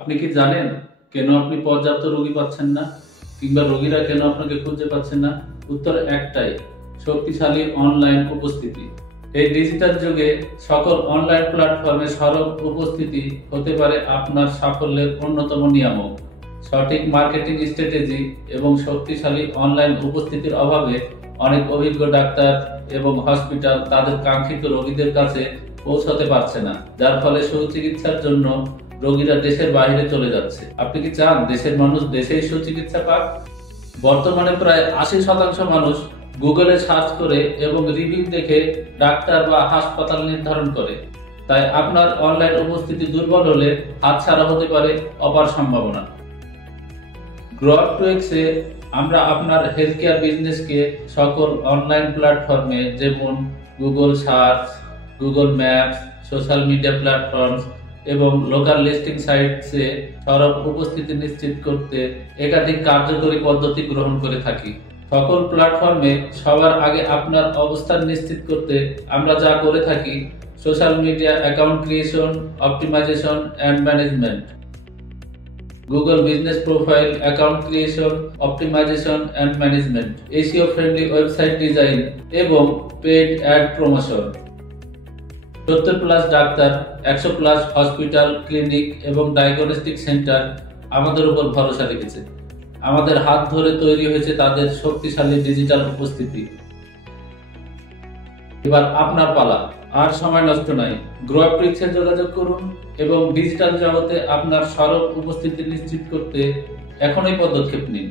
আপনি কি জানেন কেন আপনি পর্যাপ্ত রোগী পাচ্ছেন না কিংবা রোগীরা কেন আপনাকে খুঁজে পাচ্ছেন না? উত্তর একটাই, শক্তিশালী অনলাইন উপস্থিতি। এই ডিজিটাল যুগে সকল অনলাইন প্ল্যাটফর্মে সরব উপস্থিতি হতে পারে আপনার সাফল্যের অন্যতম নিয়ামক। সঠিক মার্কেটিং স্ট্র্যাটেজি এবং শক্তিশালী অনলাইন উপস্থিতির অভাবে অনেক অভিজ্ঞ ডাক্তার এবং হসপিটাল তাদের কাঙ্ক্ষিত রোগীদের কাছে পৌঁছাতে পারছে না, যার ফলে সুচিকিৎসার জন্য রোগীরা দেশের বাইরে চলে যাচ্ছে। আপনি কি চান দেশের মানুষ দেশেই সুচিকিৎসা পাক? বর্তমানে প্রায় 80% মানুষ গুগলে সার্চ করে এবং রিভিউ দেখে ডাক্তার বা হাসপাতাল নির্ধারণ করে। তাই আপনার অনলাইন উপস্থিতি দুর্বল হলে হাতছাড়া হতে পারে অপার সম্ভাবনা। গ্রো2এক্সে আমরা আপনার হেলথ কেয়ার বিজনেসকে সকল অনলাইন প্ল্যাটফর্মে যেমন Google search, Google maps, social media platforms এবং লোকাল লিস্টিং সাইটসে সরব উপস্থিতি নিশ্চিত করতে একাধিক কার্যকরী পদ্ধতি গ্রহণ করে থাকি। সকল প্ল্যাটফর্মে সবার আগে আপনার অবস্থান নিশ্চিত করতে আমরা যা করে থাকি: social media account creation, optimisation and management, Google business profile account creation, optimisation and management, SEO friendly website design এবং পেইড অ্যাড প্রমোশন। 70+ ডাক্তার, 100+ হসপিটাল, ক্লিনিক এবং ডায়াগনস্টিক সেন্টার আমাদের উপর ভরসা রেখেছে। আমাদের হাত ধরে তৈরি হয়েছে তাদের শক্তিশালী ডিজিটাল উপস্থিতি। এবার আপনার পালা, আর সময় নষ্ট নাই। গ্রো2এক্সে যোগাযোগ করুন এবং ডিজিটাল জগতে আপনার সরব উপস্থিতি নিশ্চিত করতে এখনই পদক্ষেপ নিন।